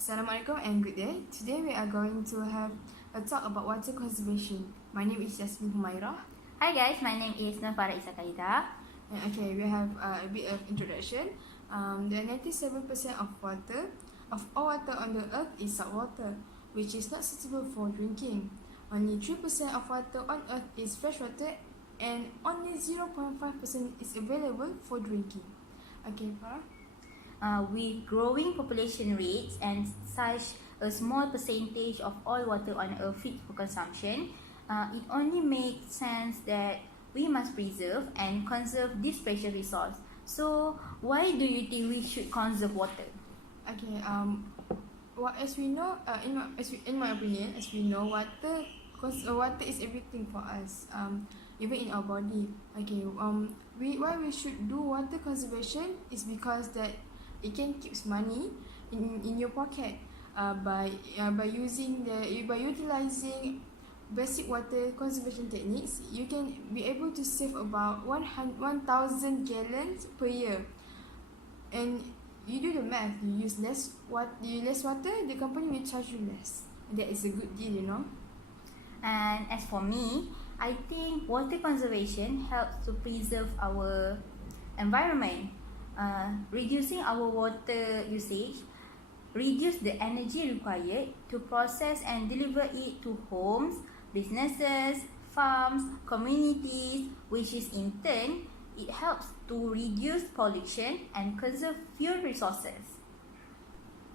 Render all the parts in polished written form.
Assalamualaikum and good day. Today we are going to have a talk about water conservation. My name is Yasmin Humairah. Hi guys, my name is Nafara Isakaida. And okay, we have a bit of introduction. The 97% of all water on the earth is salt water, which is not suitable for drinking. Only 3% of water on earth is fresh water, and only 0.5% is available for drinking. Okay, Farah? With growing population rates and such a small percentage of all water on earth fit for consumption, it only makes sense that we must preserve and conserve this precious resource. So, why do you think we should conserve water? Okay. Well, as we know, in my opinion, as we know, water is everything for us. Even in our body. Okay. Why we should do water conservation is because that it can keeps money in your pocket. By utilizing basic water conservation techniques, you can be able to save about 1,000 gallons per year. And you do the math, you use less water, the company will charge you less. And that is a good deal, you know. And as for me, I think water conservation helps to preserve our environment. Reducing our water usage reduce the energy required to process and deliver it to homes, businesses, farms, communities, which is in turn, it helps to reduce pollution and conserve fuel resources.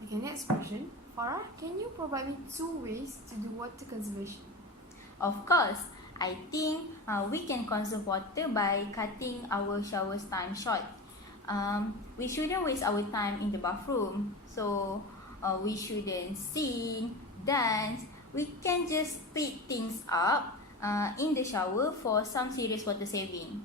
Okay, next question. Farah, can you provide me 2 ways to do water conservation? Of course, I think we can conserve water by cutting our showers time short. We shouldn't waste our time in the bathroom. So we shouldn't sing, dance. We can just speed things up in the shower for some serious water saving.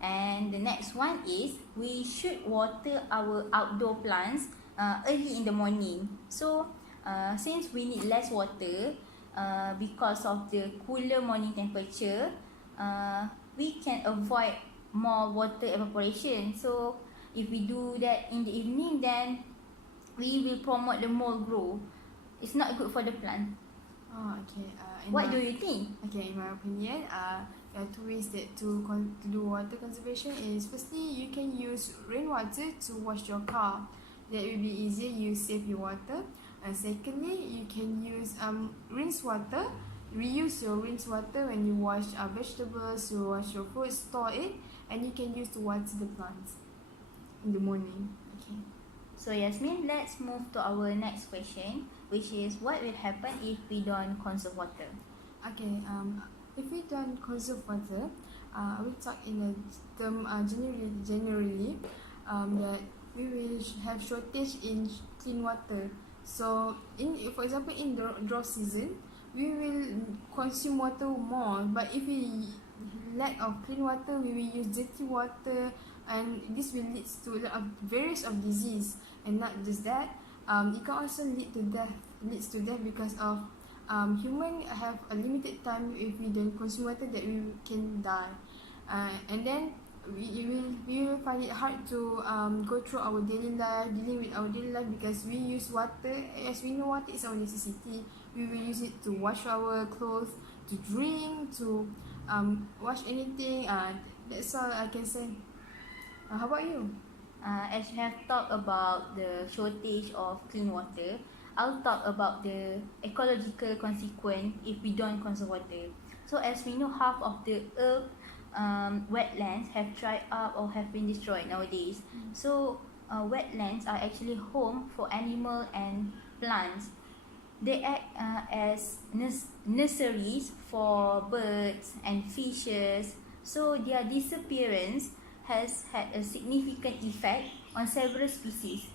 And the next one is we should water our outdoor plants early in the morning. So since we need less water because of the cooler morning temperature, we can avoid more water evaporation. So if we do that in the evening, then we will promote the mold growth. It's not good for the plant. Oh, okay. What do you think? Okay, in my opinion, there are 2 ways that to do water conservation is firstly you can use rainwater to wash your car. That will be easier, you save your water. And secondly, you can use rinse water. Reuse your rinse water when you wash vegetables, you wash your food, store it, and you can use to water the plants in the morning. Okay. So Yasmin, let's move to our next question, which is what will happen if we don't conserve water? Okay. If we don't conserve water, I will talk in a term generally that we will have shortage in clean water. So for example, in the drought season, we will consume water more. But if we lack of clean water, we will use dirty water, and this will lead to a lot of various of disease. And not just that, it can also leads to death because of human have a limited time. If we don't consume water, that we can die. And then we will find it hard to go through our dealing with our daily life, because we use water. As we know, water is our necessity. We will use it to wash our clothes, to drink, to wash anything. That's all I can say. How about you? As we have talked about the shortage of clean water, I'll talk about the ecological consequence if we don't conserve water. So as we know, half of the earth wetlands have dried up or have been destroyed nowadays. So wetlands are actually home for animals and plants. They act as nurseries for birds and fishes. So their disappearance has had a significant effect on several species.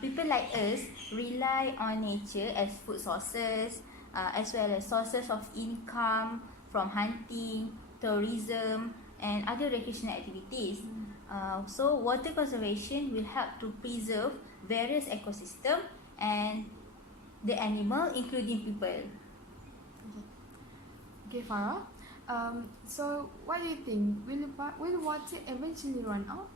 People like us rely on nature as food sources, as well as sources of income from hunting, tourism, and other recreational activities. So water conservation will help to preserve various ecosystems and the animal, including people. Okay, Farah. So what do you think? Will water eventually run out?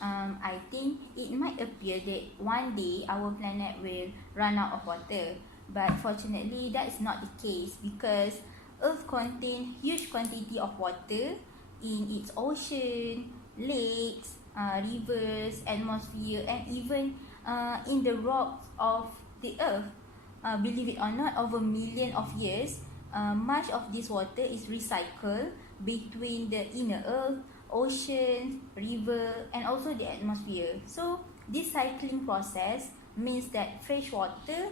I think it might appear that one day our planet will run out of water. But fortunately, that is not the case because Earth contains huge quantity of water in its ocean, lakes, rivers, atmosphere, and even in the rocks of the Earth. Believe it or not, over millions of years, much of this water is recycled between the inner Earth, ocean, river, and also the atmosphere. So this cycling process means that fresh water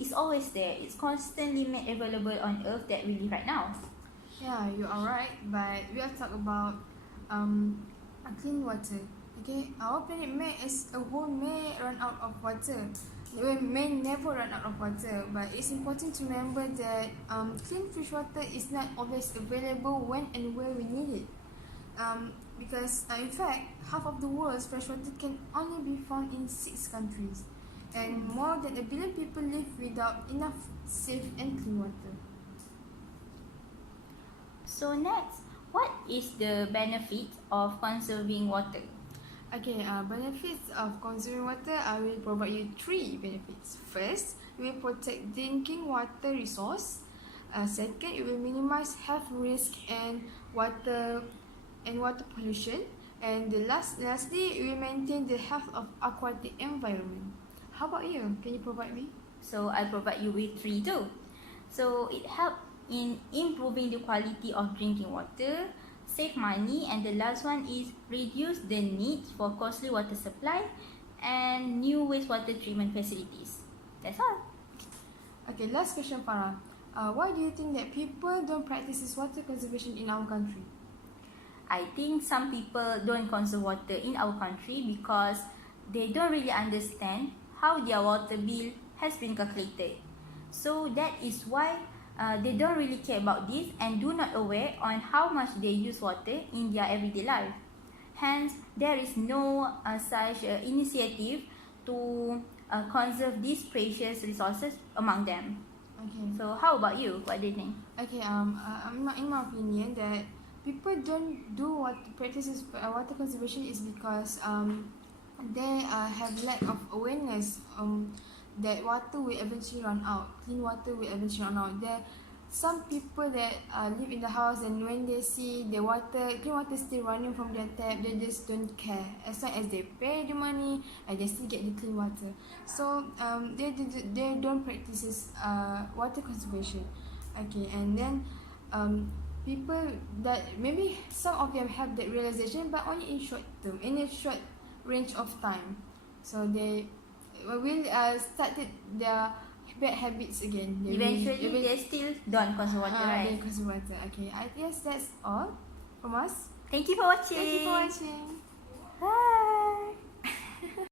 is always there. It's constantly made available on Earth that we live right now. Yeah, you are right, but we are talking about clean water. Okay, our planet may as a whole may run out of water. We may never run out of water, but it's important to remember that clean fresh water is not always available when and where we need it. Because in fact, half of the world's fresh water can only be found in 6 countries, and more than 1 billion people live without enough safe and clean water. So next, what is the benefit of conserving water? Okay, benefits of conserving water, I will provide you 3 benefits. First, it will protect drinking water resource. Second, it will minimize health risk and water pollution. And lastly, it will maintain the health of aquatic environment. How about you? Can you provide me? So I provide you with 3 too. So it helps in improving the quality of drinking water, save money, and the last one is reduce the need for costly water supply and new wastewater treatment facilities. That's all. Okay, last question, Farah. Why do you think that people don't practice this water conservation in our country? I think some people don't conserve water in our country because they don't really understand how their water bill has been calculated. So that is why they don't really care about this and do not aware on how much they use water in their everyday life. Hence, there is no such initiative to conserve these precious resources among them. Okay. So how about you? What do you think? Okay. In my opinion, that people don't do what practices water conservation is because they have lack of awareness that water will eventually run out. Clean water will eventually run out. There some people that live in the house, and when they see the clean water still running from their tap, they just don't care. As long as they pay the money and they still get the clean water. So they don't practice water conservation. Okay, and then people that maybe some of them have that realization, but only in short term, in a short range of time. So they will started their bad habits again. Eventually, they still don't conserve water, right? They conserve water. Okay, I guess that's all from us. Thank you for watching. Thank you for watching. Bye.